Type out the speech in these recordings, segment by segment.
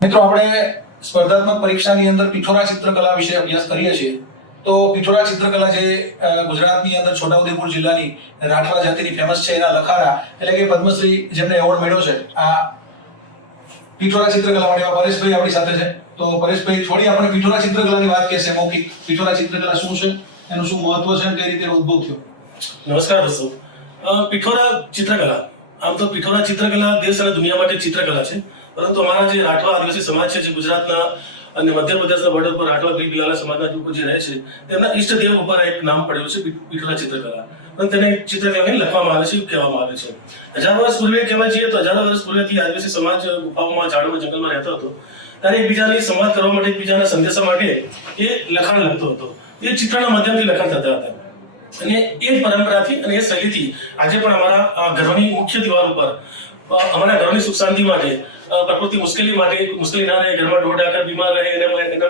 મિત્રો આપણે સ્પર્ધાત્મક પરીક્ષાની અંદર પિઠોરા ચિત્રકલા વિશે અભ્યાસ કરીએ છીએ. તો પિઠોરા ચિત્રકલા જે ગુજરાતની અંદર છોટાઉદેપુર જિલ્લાની રાઠવા જાતિની ફેમસ છે એના લખારા એટલે કે પદ્મશ્રી જેમને એવોર્ડ મળ્યો છે આ પિઠોરા ચિત્રકલા માટે પરેશભાઈ આપણી સાથે છે. તો પરેશભાઈ થોડી આપણે પિઠોરા ચિત્રકલાની વાત કહેશે મૌખિક. પિઠોરા ચિત્રકલા શું છે, એનું શું મહત્વ છે અને કઈ રીતે એનો ઉદ્ભવ થયો? નમસ્કાર દોસ્તો. પિઠોરા ચિત્રકલા, આમ તો પિઠોરા ચિત્રકલા દેશ અને દુનિયા માટે ચિત્રકલા છે, પરંતુ અમારા જે રાઠવા આદિવાસી સમાજ છે, જે ગુજરાતના અને મધ્યપ્રદેશના બોર્ડર પર રાઠવા ભીલ બિલાલા સમાજના લોકો જે રહે છે તેમના ઈષ્ટદેવ ઉપર એક નામ પડ્યું છે પિઠોરા ચિત્રકલા. અને તેને ચિત્રકલાને લખવામાં આવે છે, કહેવામાં આવે છે. હજાર વર્ષ પૂર્વે કહેવા જઈએ તો હજારો વર્ષ પૂર્વેથી આદિવાસી સમાજ ગુફાઓમાં, ઝાડોમાં, જંગલમાં રહેતો હતો. ત્યારે એકબીજાની સંવાદ કરવા માટે, એકબીજાના સંદેશા માટે એ લખાણ લખતો હતો. એ ચિત્રના માધ્યમથી લખાણ થતા હતા. અને એ પરંપરાથી અને એ શૈલીથી આજે પણ અમારા ઘરોની મુખ્ય દિવાલ ઉપર અમારા ઘરોની સુખ શાંતિ માટે, પ્રકૃતિ મુશ્કેલી ના રહે, ઘરમાં ઢોર ઢાકર બીમાર રહે એના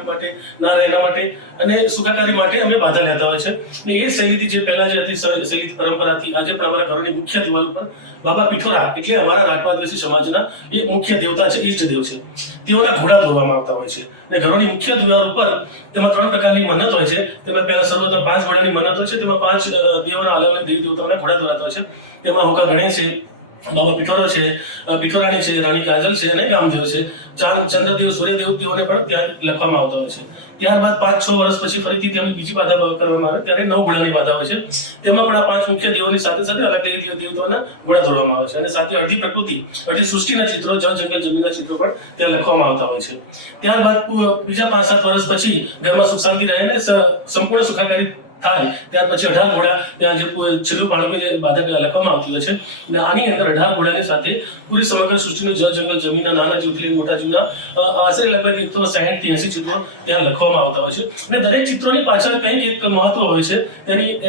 માટે ના રહે, એના માટે અને સુખાકારી માટે અમે બાધા લેતા હોય છે. અને એ શૈલીથી જે પહેલા જે હતી શૈલી પરંપરાથી આજે પણ અમારા ઘરોની મુખ્ય દિવાલ ઉપર બાબા પિઠોરા એટલે અમારા રાઠવા આદિવાસી સમાજના એ મુખ્ય દેવતા છે, ઈષ્ટદેવ છે. તેઓના ઘોડા દોરવામાં આવતા હોય છે. અને ઘરોની મુખ્ય દિવાલ ઉપર તેમાં 3 પ્રકારની મન્નત હોય છે. તેમાં પહેલા શરૂઆતમાં 5 ઘોડાની મન્નત હોય છે. તેમાં 5 દેવોના અલગ અલગ દેવી દેવતાઓના ઘોડા દોરાતા હોય છે. તેમાં હોકા ગણેશ છે, બાબા પિઠોરો છે, પિઠોરાણી છે, રાણી કાજલ છે અને કામદેવ છે. ચંદ્રદેવ, સૂર્યદેવ તેઓને પણ ત્યાં લખવામાં આવતા હોય છે. ત્યારબાદ 5-6 વર્ષ પછી ફરીથી તેમની બીજી બાધા કરવામાં આવે ત્યારે 9 ઘોડાની બાધા હોય છે. તેમાં પણ આ 5 મુખ્ય દેવોની સાથે સાથે અલગ દેવતાઓના ઘોડા દોરવામાં આવે છે. અને સાથે અડધી પ્રકૃતિ, અડધી સૃષ્ટિના ચિત્રો, જળ, જંગલ, જમીનના ચિત્રો પણ ત્યાં લખવામાં આવતા હોય છે. ત્યારબાદ બીજા 5-7 વર્ષ પછી ઘરમાં સુખ શાંતિ રહે ને સંપૂર્ણ સુખાકારી થાય ત્યાર પછી 18 ઘોડા ત્યાં જે છેલ્લું પાણું જે બાધા લખવામાં આવતી હોય છે. અને આની અંદર 18 ઘોડાની સાથે પૂરી સમગ્ર સૃષ્ટિનું જળ, જંગલ, જમીનના નાના જીવથી મોટા જીવના આશરે લગભગ 160-80 ચિત્રો ત્યાં લખવામાં આવતા હોય છે. અને દરેક ચિત્રોની પાછળ કંઈક એક મહત્વ હોય છે.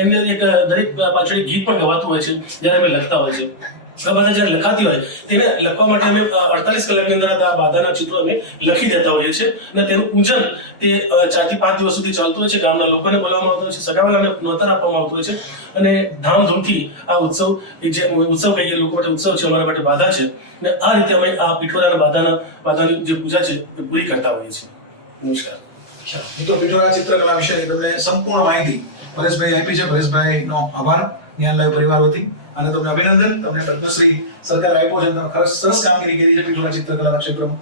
એમને એક દરેક પાછળ ગીત પણ ગવાતું હોય છે જ્યારે અમે લખતા હોય છે. આ બધા જ્યારે લખાતી હોય તેને લખવા માટે અમે 48 કલાકની અંદર આ બાધાના ચિત્રો અમે લખી દેતા હોઈએ છીએ. અને તેનું પૂજન તે 4 થી 5 દિવસ સુધી ચાલતું હોય છે. ગામના લોકોને બોલાવવામાં આવતું હોય છે, સગાવાલાને નોતર આપવામાં આવતું હોય છે. અને ધામધૂમથી આ ઉત્સવ, જે ઉત્સવ કહીએ લોકો માટે ઉત્સવ છે, અમારા માટે બાધા છે. અને આ રીતે અમે આ પિઠોરાના બાધાની જે પૂજા છે એ પૂરી કરતા હોઈએ છીએ. નમસ્કાર. મિત્રો, પિઠોરા ચિત્રકલા વિશે તમને સંપૂર્ણ માહિતી પરેશભાઈ આપી છે. પરેશભાઈનો આભાર જ્ઞાન લાઈવ પરિવાર વતી. અને તમને અભિનંદન. તમને પદ્મશ્રી સરકાર આપ્યો છે. તમે સરસ કામગીરી કરી છે પિઠોરા ચિત્રકલાના ક્ષેત્રમાં.